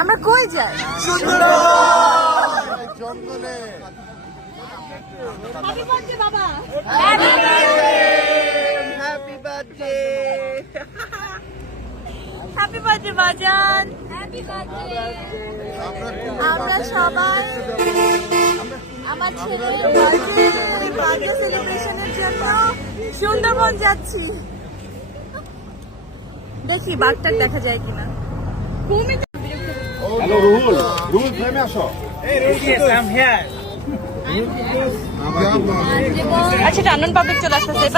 আমরা কই যাই? জঙ্গলে। হ্যাপি বার্থডে হ্যাপি বার্থডে বাজান হ্যাপি বার্থডে আমরা সবাই আমার ছেলের বার্থডে বার্থডে সেলিব্রেশনের জন্য সুন্দরবন যাচ্ছি। দেখি বাঘটাক দেখা যায় কিনা। হ্যালো রুহুল রুহুল ফ্রেমে আসো। আচ্ছা টানন পাবলিক চলে আসতেছে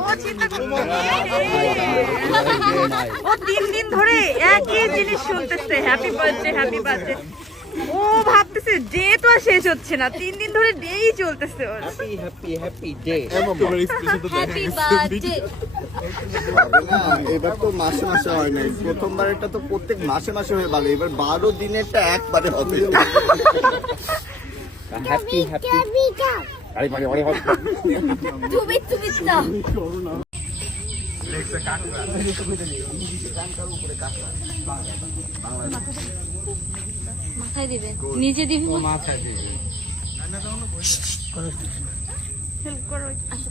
ও চিন্তা করতে ও তিন দিন ধরে একই জিনিস শুনতেছে হ্যাপি বার্থডে হ্যাপি বার্থডে ও ভাবতেছে ডে তো আর শেষ হচ্ছে না তিন দিন ধরে ডেই চলতেছে ওর. হ্যাপি বার্থডে এবার তো মাসে মাসে হয় নাই প্রথমবার এটা তো প্রত্যেক মাসে মাসে হয়ে ভালো এবার বারো দিনেরটা একবারে হবে Happy, happy. তুমি তুমি দাও মাথায় দিবেন। নিজে দিবেন। হেল্প করো। আচ্ছা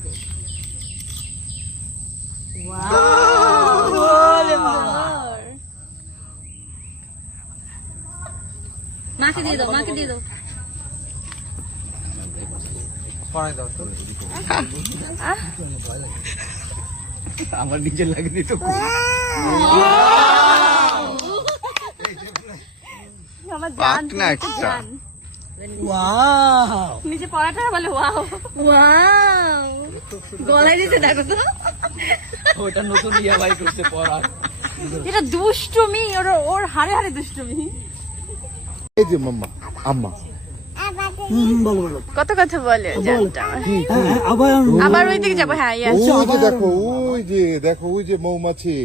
মাকে দিয়ে দাও মাকে দিয়ে দাও। আমার নিজের লাগে দিত আমার পাক জান না একটা। জান। নিচে পড়াটা বলে ওয়াও। ওয়াও। গলায় দিতে দেখো তো। ওটা নতুন ইয়া ভাই করছে পড়া। এটা দুষ্টুমি ওর ওর হারে হারে দুষ্টুমি। এই যে মাম্মা আম্মা। কত কথা বলে? জানটা আবার ওই দিকে যাব? হ্যাঁ ওই যে দেখো ওই যে দেখো ওই যে মৌমাছি।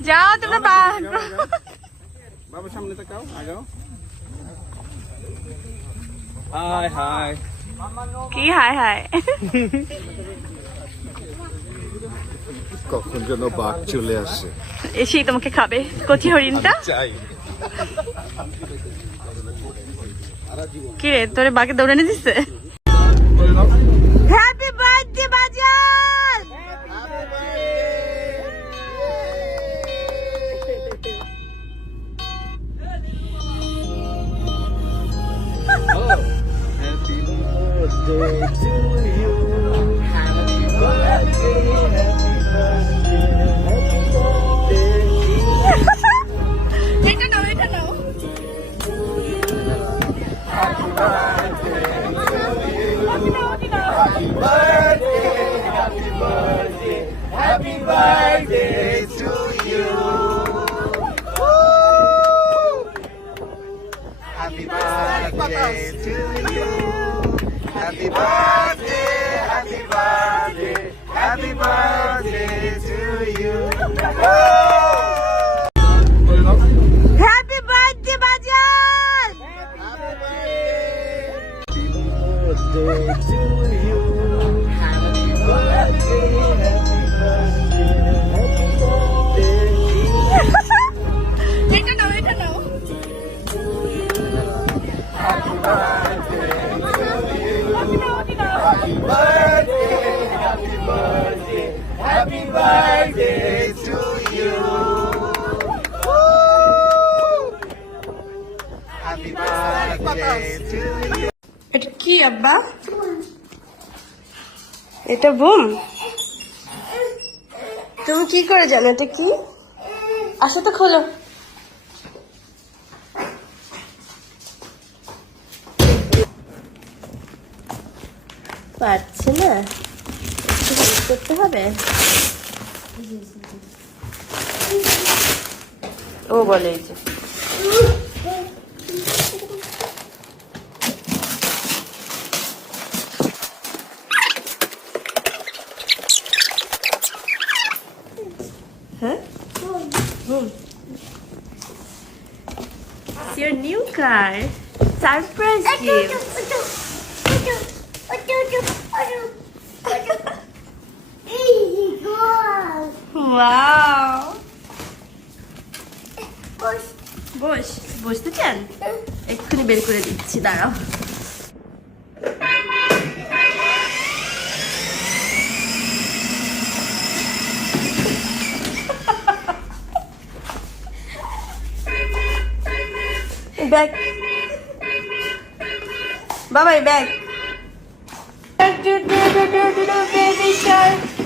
যাও তোমরা বা- বাবা সামনে তাকাও আগাও। হাই হাই কি হাই হাই কখন যেন বাঘ চলে আসে। এসেই তোমাকে খাবে কচি হরিণটা? চাই। কি রে তোরে বাকে দৌড়ানি দিচ্ছে হ্যাপি বার্থডে বাজার! Happy birthday Happy birthday to you. Happy birthday to you. Happy birthday, happy birthday, happy birthday to you. Happy birthday, Bajan! Happy birthday. Happy birthday to you. Happy birthday to you. এটা কি আব্বা এটা broom তুমি কি করে জানো এটা কি আসো তো খোলো পারছে না একটু help করতে হবে ও বলে এই যে হ্যাঁ Home. It's your new car. Surprise gift. Wow. বস বসতে চান এক্ষুনি বের করে দিচ্ছি দাঁড়াও ব্যাগ বাবাই ব্যাগ baby shark